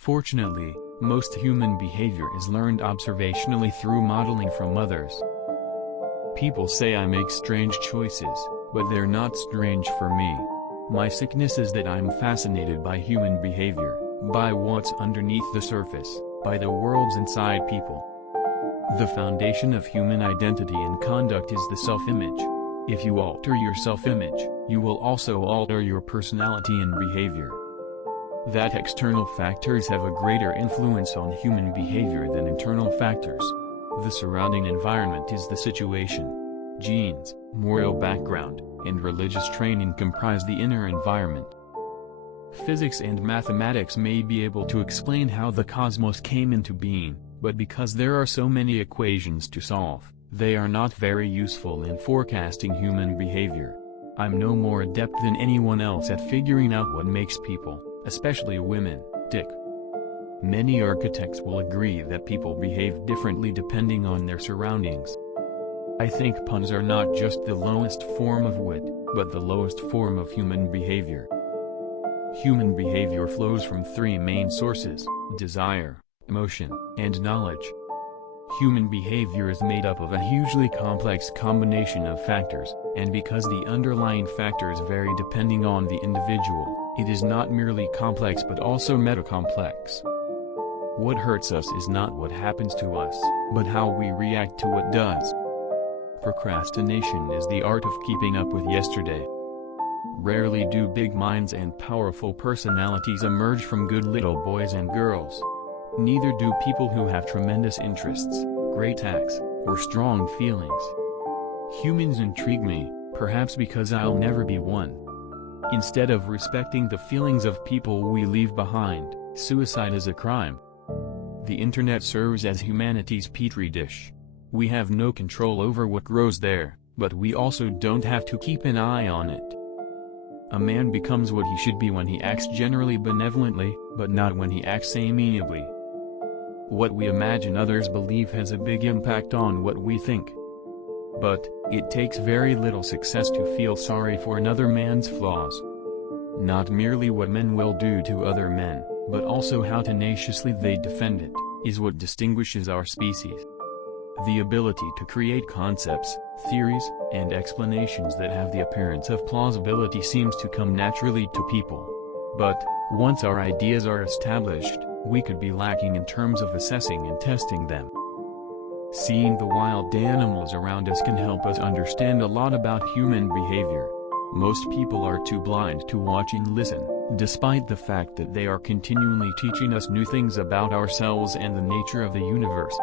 Fortunately, most human behavior is learned observationally through modeling from others. People say I make strange choices, but they're not strange for me. My sickness is that I'm fascinated by human behavior, by what's underneath the surface, by the worlds inside people. The foundation of human identity and conduct is the self-image. If you alter your self-image, you will also alter your personality and behavior. That external factors have a greater influence on human behavior than internal factors. The surrounding environment is the situation. Genes, moral background, and religious training comprise the inner environment. Physics and mathematics may be able to explain how the cosmos came into being, but because there are so many equations to solve, they are not very useful in forecasting human behavior. I'm no more adept than anyone else at figuring out what makes people, especially women, tick. Many architects will agree that people behave differently depending on their surroundings. I think puns are not just the lowest form of wit, but the lowest form of human behavior. Human behavior flows from three main sources: desire, emotion, and knowledge. Human behavior is made up of a hugely complex combination of factors, and because the underlying factors vary depending on the individual, it is not merely complex but also metacomplex. What hurts us is not what happens to us, but how we react to what does. Procrastination is the art of keeping up with yesterday. Rarely do big minds and powerful personalities emerge from good little boys and girls. Neither do people who have tremendous interests, great acts, or strong feelings. Humans intrigue me, perhaps because I'll never be one. Instead of respecting the feelings of people we leave behind, suicide is a crime. The internet serves as humanity's petri dish. We have no control over what grows there, but we also don't have to keep an eye on it. A man becomes what he should be when he acts generally benevolently, but not when he acts amiably. What we imagine others believe has a big impact on what we think. But, it takes very little success to feel sorry for another man's flaws. Not merely what men will do to other men, but also how tenaciously they defend it, is what distinguishes our species. The ability to create concepts, theories, and explanations that have the appearance of plausibility seems to come naturally to people. But, once our ideas are established, we could be lacking in terms of assessing and testing them. Seeing the wild animals around us can help us understand a lot about human behavior. Most people are too blind to watch and listen, despite the fact that they are continually teaching us new things about ourselves and the nature of the universe.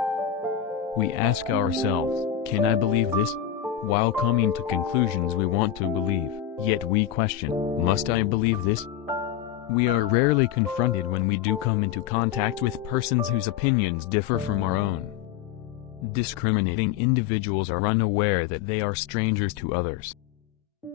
We ask ourselves, can I believe this? While coming to conclusions we want to believe, yet we question, must I believe this? We are rarely confronted when we do come into contact with persons whose opinions differ from our own. Discriminating individuals are unaware that they are strangers to others.